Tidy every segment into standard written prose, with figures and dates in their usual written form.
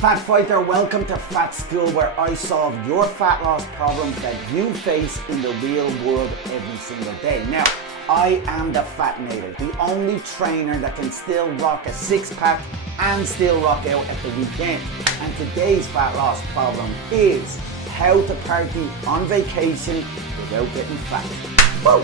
Fat fighter, welcome to Fat School, where I solve your fat loss problems that you face in the real world every single day. Now, I am the Fat Native, the only trainer that can still rock a six-pack and still rock out at the weekend. And today's fat loss problem is how to party on vacation without getting fat. Woo!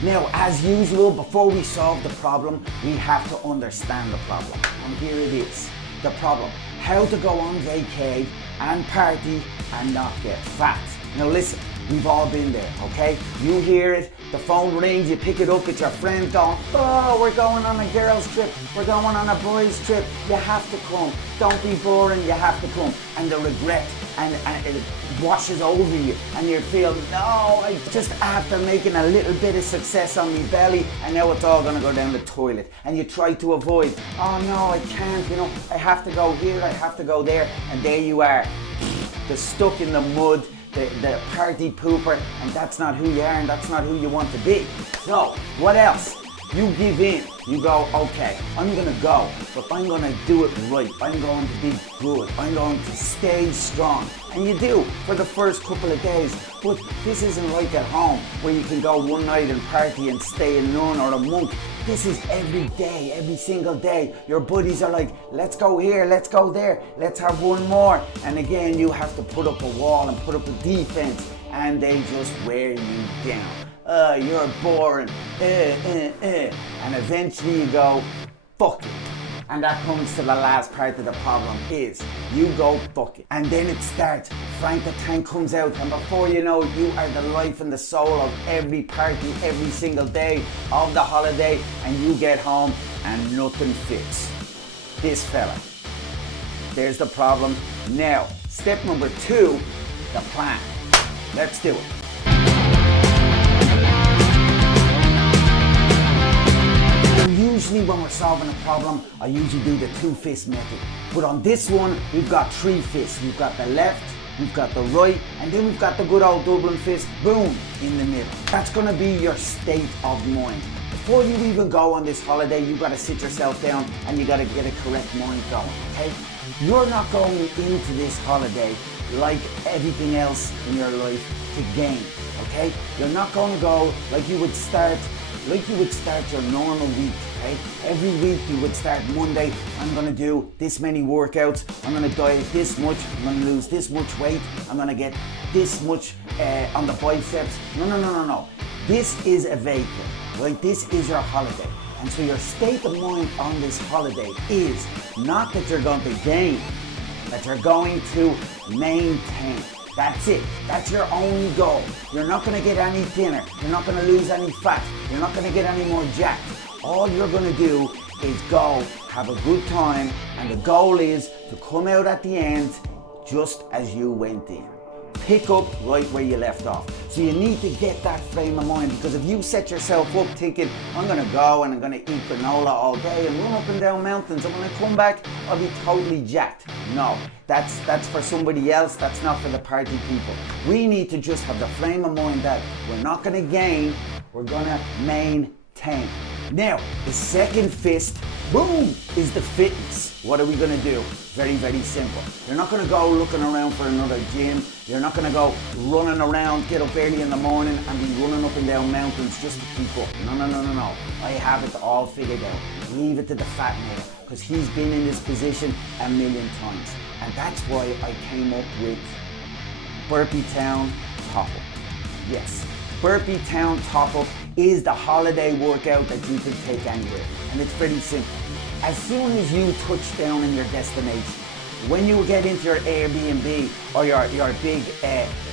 Now, as usual, before we solve the problem, we have to understand the problem. And here it is, the problem. How to go on vacay and party and not get fat. Now listen, we've all been there, okay? You hear it, the phone rings, you pick it up, it's your friend going, oh, we're going on a girls trip, we're going on a boys trip, you have to come. Don't be boring, you have to come. And the regret, and it washes over you, and you feel, no, I just after making a little bit of success on my belly, and now it's all gonna go down the toilet. And you try to avoid, oh no, I can't, I have to go here, I have to go there, and there you are, stuck in the mud, the party pooper, and that's not who you are, and that's not who you want to be. So, what else? You give in. You go, okay, I'm gonna go, but I'm gonna do it right. I'm going to be good. I'm going to stay strong. And you do for the first couple of days, but this isn't like at home where you can go one night and party and stay a nun or a monk. This is every day, every single day. Your buddies are like, let's go here, let's go there, let's have one more. And again, you have to put up a wall and put up a defense, and they just wear you down. You're boring, and eventually you go, fuck it. And that comes to the last part of the problem is, you go fuck it. And then it starts, Frank the Tank comes out, and before you know it, you are the life and the soul of every party, every single day of the holiday, and you get home and nothing fits. This fella. There's the problem. Now, step number 2, the plan. Let's do it. Usually when we're solving a problem, I usually do the 2-fist method. But on this one, we've got 3 fists. We've got the left, we've got the right, and then we've got the good old Dublin fist, boom, in the middle. That's gonna be your state of mind. Before you even go on this holiday, you've got to sit yourself down and you got to get a correct mind going, okay? You're not going into this holiday like everything else in your life to gain, okay? You're not going to go like you would start your normal week, okay? Every week you would start Monday, I'm gonna do this many workouts, I'm gonna diet this much, I'm gonna lose this much weight, I'm gonna get this much on the biceps. No. This is a vacay, right? This is your holiday. And so your state of mind on this holiday is not that you're going to gain, that you're going to maintain. That's it. That's your only goal. You're not going to get any thinner. You're not going to lose any fat. You're not going to get any more jacked. All you're going to do is go have a good time, and the goal is to come out at the end just as you went in. Pick up right where you left off. So you need to get that frame of mind, because if you set yourself up thinking, I'm going to go and I'm going to eat granola all day and run up and down mountains, and when I come back, I'll be totally jacked. No, that's for somebody else, that's not for the party people. We need to just have the frame of mind that we're not going to gain, we're going to maintain. Now, the second fist, boom, is the fitness. What are we going to do? Very, very simple. You're not going to go looking around for another gym. You're not going to go running around, get up early in the morning and be running up and down mountains just to keep up. No. I have it all figured out. Leave it to the Fat Man, because he's been in this position a million times. And that's why I came up with Burpee Town Top-Up. Yes, Burpee Town Top-Up is the holiday workout that you can take anywhere. And it's pretty simple. As soon as you touch down in your destination, when you get into your Airbnb or your big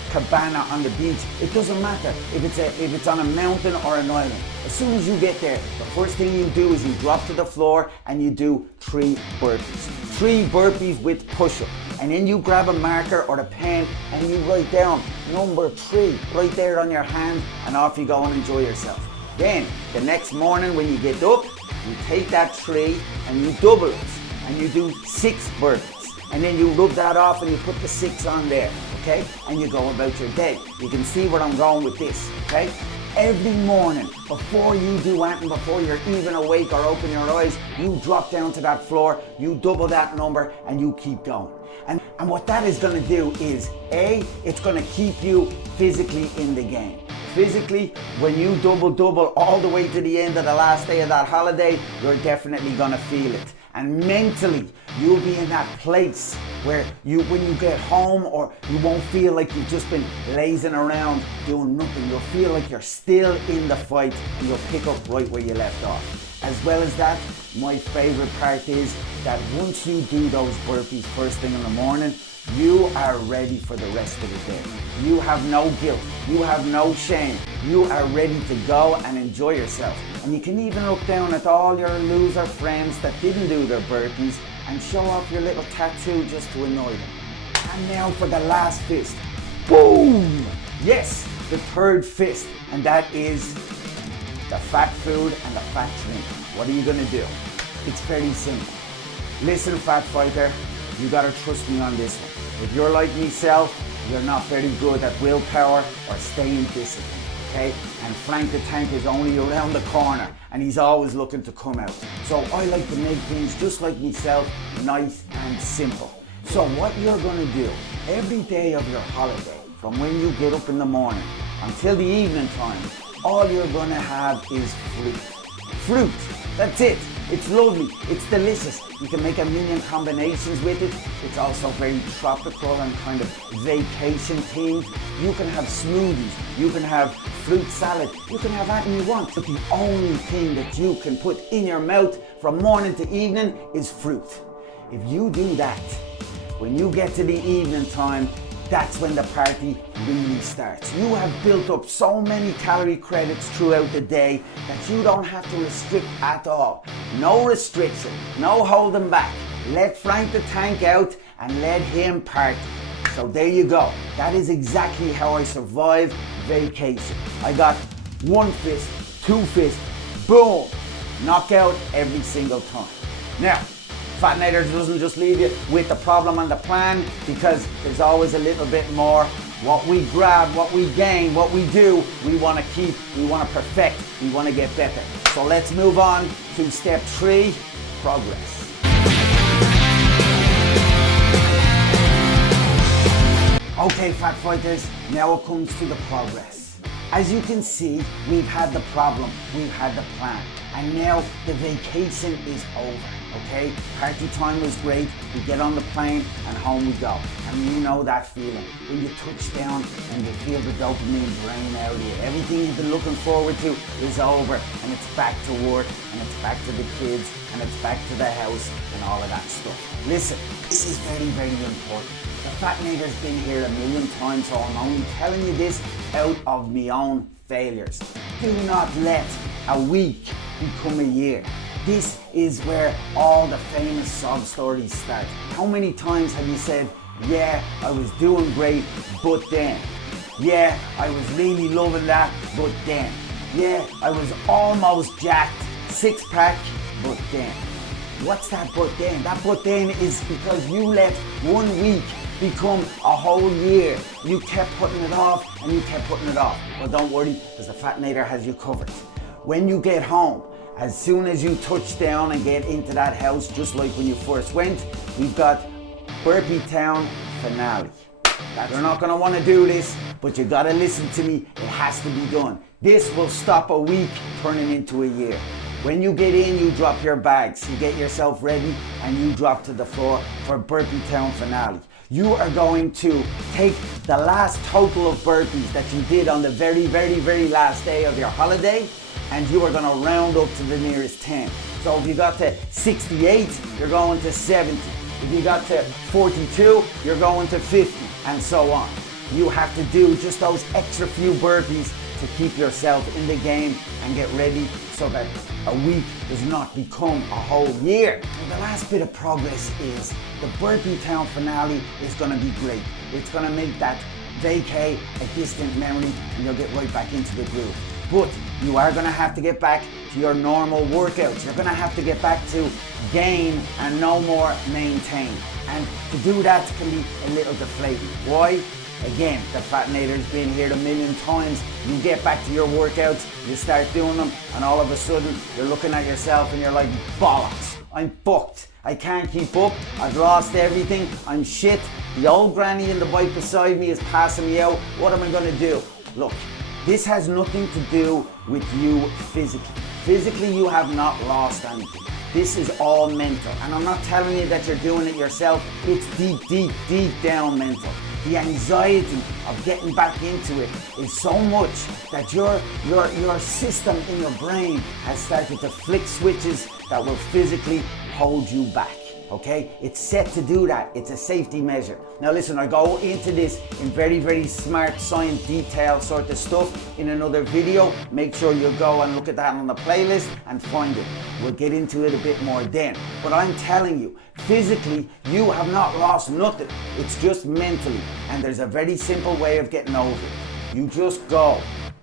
cabana on the beach, it doesn't matter if it's on a mountain or an island. As soon as you get there, the first thing you do is you drop to the floor and you do 3 burpees. 3 burpees with push-up. And then you grab a marker or a pen and you write down number 3 right there on your hand, and off you go and enjoy yourself. Then, the next morning when you get up, you take that 3 and you double it, and you do 6 burpees. And then you rub that off and you put the 6 on there, okay? And you go about your day. You can see where I'm going with this, okay? Every morning, before you do anything, before you're even awake or open your eyes, you drop down to that floor, you double that number, and you keep going. And what that is gonna do is, A, it's gonna keep you physically in the game. Physically, when you double all the way to the end of the last day of that holiday, you're definitely gonna feel it. And mentally, you'll be in that place where when you get home, or you won't feel like you've just been lazing around doing nothing. You'll feel like you're still in the fight, and you'll pick up right where you left off. As well as that, my favorite part is that once you do those burpees first thing in the morning, you are ready for the rest of the day. You have no guilt. You have no shame. You are ready to go and enjoy yourself. And you can even look down at all your loser friends that didn't do their burpees and show off your little tattoo just to annoy them. And now for the last fist. Boom! Yes, the third fist. And that is the fat food and the fat drink. What are you gonna do? It's very simple. Listen, fat fighter, you gotta trust me on this one. If you're like myself, you're not very good at willpower or staying disciplined, okay? And Frank the Tank is only around the corner, and he's always looking to come out. So I like to make things just like myself, nice and simple. So what you're gonna do every day of your holiday, from when you get up in the morning until the evening time, all you're gonna have is fruit. Fruit, that's it. It's lovely, it's delicious. You can make a million combinations with it. It's also very tropical and kind of vacation themed. You can have smoothies, you can have fruit salad, you can have anything you want. But the only thing that you can put in your mouth from morning to evening is fruit. If you do that, when you get to the evening time, that's when the party really starts. You have built up so many calorie credits throughout the day that you don't have to restrict at all. No restriction, no holding back. Let Frank the Tank out and let him party. So there you go. That is exactly how I survive vacation. I got one fist, two fists, boom, knockout every single time. Now, Fatnator doesn't just leave you with the problem and the plan, because there's always a little bit more. What we grab, what we gain, what we do, we want to keep, we want to perfect, we want to get better. So let's move on to step 3, progress. Okay, fat fighters, now it comes to the progress. As you can see, we've had the problem, we've had the plan, and now the vacation is over. Okay, party time was great. We get on the plane and home we go. And you know that feeling when you touch down and you feel the dopamine drain out of you. Everything you've been looking forward to is over, and it's back to work, and it's back to the kids, and it's back to the house and all of that stuff. Listen, this is very, very important. The Fatnator's been here a million times, so I'm only telling you this out of my own failures. Do not let a week become a year. This is where all the famous sob stories start. How many times have you said, yeah, I was doing great, but then. Yeah, I was really loving that, but then. Yeah, I was almost jacked, 6-pack, but then. What's that but then? That but then is because you let 1 week become a whole year. You kept putting it off and you kept putting it off. Well, don't worry, because the Fatnator has you covered. When you get home, as soon as you touch down and get into that house, just like when you first went, we've got Burpee Town finale. You're not gonna wanna do this, but you gotta listen to me, it has to be done. This will stop a week turning into a year. When you get in, you drop your bags, you get yourself ready, and you drop to the floor for Burpee Town finale. You are going to take the last total of burpees that you did on the very, very, very last day of your holiday, and you are going to round up to the nearest 10. So if you got to 68, you're going to 70. If you got to 42, you're going to 50, and so on. You have to do just those extra few burpees to keep yourself in the game and get ready so that a week does not become a whole year. And the last bit of progress is the Burpee Town finale is going to be great. It's going to make that vacay a distant memory, and you'll get right back into the groove. But you are going to have to get back to your normal workouts. You're going to have to get back to gain and no more maintain. And to do that can be a little deflating. Why? Again, the Fatinator's been here a million times. You get back to your workouts, you start doing them, and all of a sudden you're looking at yourself and you're like, bollocks, I'm fucked. I can't keep up, I've lost everything, I'm shit. The old granny in the bike beside me is passing me out. What am I gonna do? Look, this has nothing to do with you physically. Physically, you have not lost anything. This is all mental. And I'm not telling you that you're doing it yourself. It's deep, deep, deep down mental. The anxiety of getting back into it is so much that your system in your brain has started to flick switches that will physically hold you back. Okay? It's set to do that. It's a safety measure. Now listen, I go into this in very, very smart science detail sort of stuff in another video. Make sure you go and look at that on the playlist and find it. We'll get into it a bit more then. But I'm telling you, physically, you have not lost nothing. It's just mentally. And there's a very simple way of getting over it. You just go.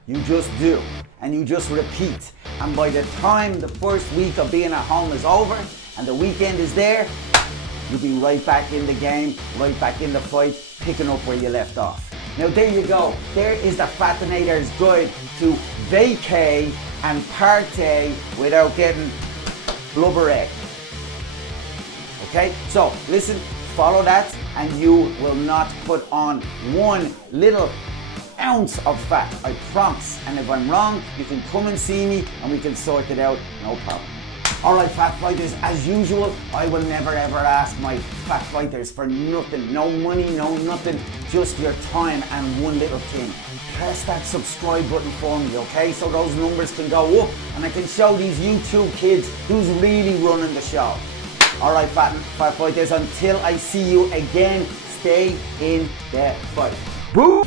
You just do. And you just repeat. And by the time the first week of being at home is over, and the weekend is there, you'll be right back in the game, right back in the fight, picking up where you left off. Now there you go. There is the Fatinator's guide to vacay and party without getting blubber egg. Okay, so listen, follow that and you will not put on one little ounce of fat, I promise. And if I'm wrong, you can come and see me and we can sort it out, no problem. Alright, fat fighters, as usual, I will never ever ask my fat fighters for nothing. No money, no nothing, just your time and one little thing. Press that subscribe button for me, okay? So those numbers can go up and I can show these YouTube kids who's really running the show. Alright, fat fighters, until I see you again, stay in the fight. Boom!